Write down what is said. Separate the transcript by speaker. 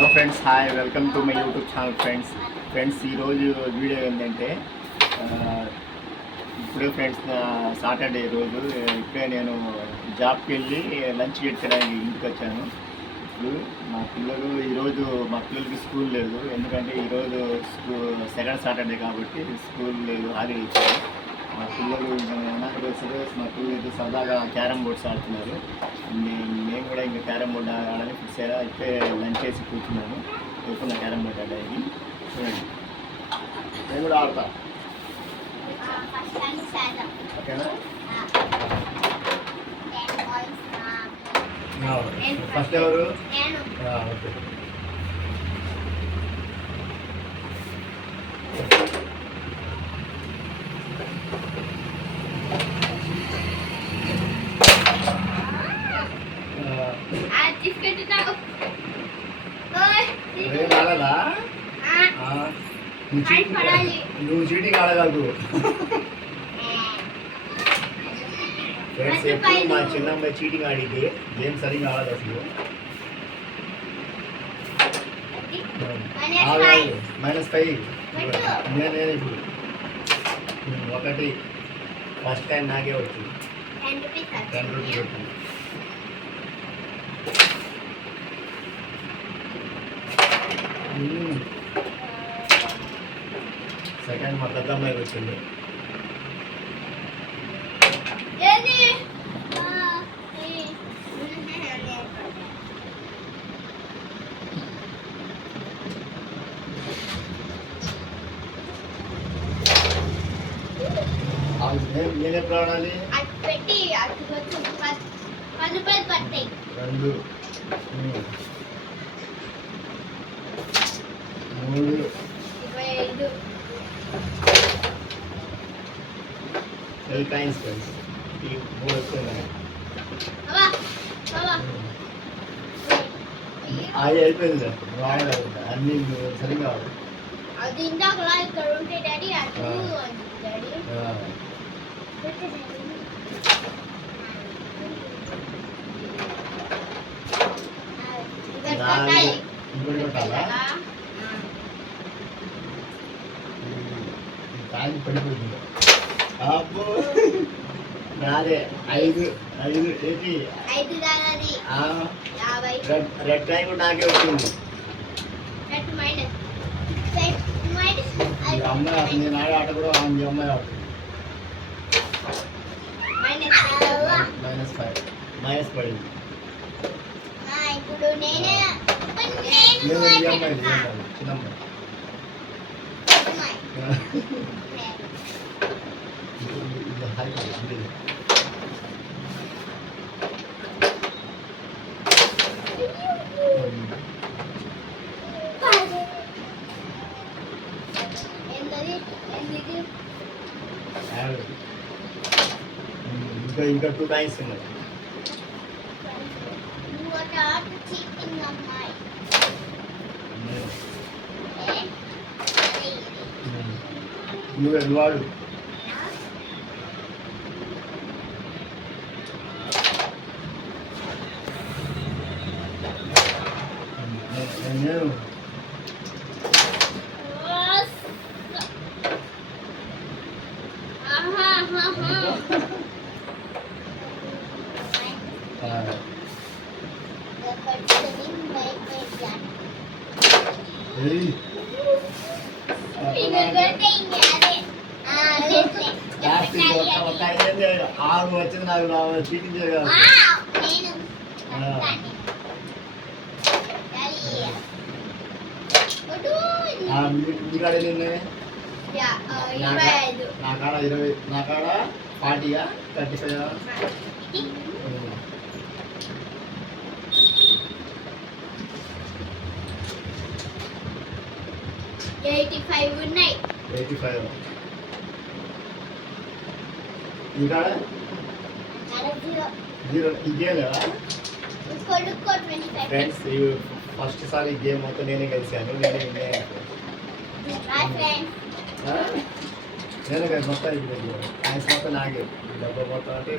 Speaker 1: Hello friends hi welcome to my YouTube channel friends. Friends ఈరోజు video ఏంటంటే ఇప్పుడే friends Saturday రోజు ఇప్పుడే నేను జాబ్కి వెళ్ళి లంచ్ పెట్టడానికి ఇంటికి వచ్చాను. ఇప్పుడు మా పిల్లలు ఈరోజు మా పిల్లలకి స్కూల్ లేదు. ఎందుకంటే ఈరోజు స్కూల్ సెకండ్ సాటర్డే కాబట్టి స్కూల్ లేదు హాలిడే ఇచ్చారు. మా పిల్లలు ఇంకా నాకు తెలిసి మా పిల్లలు సరదాగా క్యారమ్ బోర్డ్స్ ఆడుతున్నారు. నేను కూడా ఇంకా క్యారమ్ బోర్డ్ ఆడాలని ఫిక్స్ అయ్యా ఇప్పుడే లంచ్ చేసి కూర్చున్నాను ఇప్పుడు క్యారమ్ బోర్డ్ ఆడడానికి చూడండి. నేను కూడా ఆడతా. ఓకేనా? ఫస్ట్ ఎవరు? ఆ, ఓకే. నువ్వు చీటింగ్
Speaker 2: పడాలి.
Speaker 1: నువ్వు చీటింగ్ ఆడగలదు ఫ్రెండ్స్ ఎప్పుడు మా చిన్న అమ్మాయి చీటింగ్ ఆడింది గేమ్ సరిగ్గా ఆడదు అసలు ఆడాలి మైనస్ ఫైవ్ నేనే ఇప్పుడు ఉమ్, ఒకటి ఫస్ట్ టైం నాకే వచ్చింది టెన్ రూపీస్ వచ్చింది ఉమ్, సెకండ్ మా పెద్ద అమ్మాయికి వచ్చింది. నేను? ఎప్పుడు ఆడాలి
Speaker 2: పెట్టి
Speaker 1: రెండు ఉమ్, మూడు
Speaker 2: ఇరవై ఐదు
Speaker 1: ట్వెల్వ్ కాయిన్స్ ఫ్రెండ్స్ ఈ మూడు వస్తున్నాయి అది అయిపోయింది నువ్వు ఆడలేదు అన్ని ఆడు
Speaker 2: అది ఇందాకలా ఇక్కడ ఉంటే డాడీ అటు అంది డాడీ
Speaker 1: ఇంకోటి? కాయిన్ పడిపోతుంది అబ్బో నాదే ఐదు ఐదు ఏంటి రెడ్ కూడా నాకే వచ్చింది. అమ్మాయి అసలు నేను ఆడే ఆట కూడా ఆ ఈ అమ్మాయి ఆడుతుంది
Speaker 2: మైనస్
Speaker 1: మైనస్ ఫైవ్. మైనస్ పడింది. ఇంకా ఇంకా టూ కాయిన్స్ ఉన్నాయి
Speaker 2: నువ్వు ఒక
Speaker 1: ఐదు ఆరు వచ్చింది నాకు నా చీటింగ్ మీ- కాడ ఎన్ని ఉన్నాయి నా కాడ ఇరవై నా కాడ ఫార్టీయా? Thirty five.
Speaker 2: ఎయిటీ ఫైవ్ ఉన్నాయి.
Speaker 1: Eighty five.
Speaker 2: జీరో.
Speaker 1: లేదా ఫ్రెండ్స్ ఫస్ట్ సారి గేమ్ మొత్తం నేనే గెలిచాను నేనే నేనే కదా మొత్తం కాయిన్స్ మొత్తం నాకే. డబ్బా మొత్తం అంటే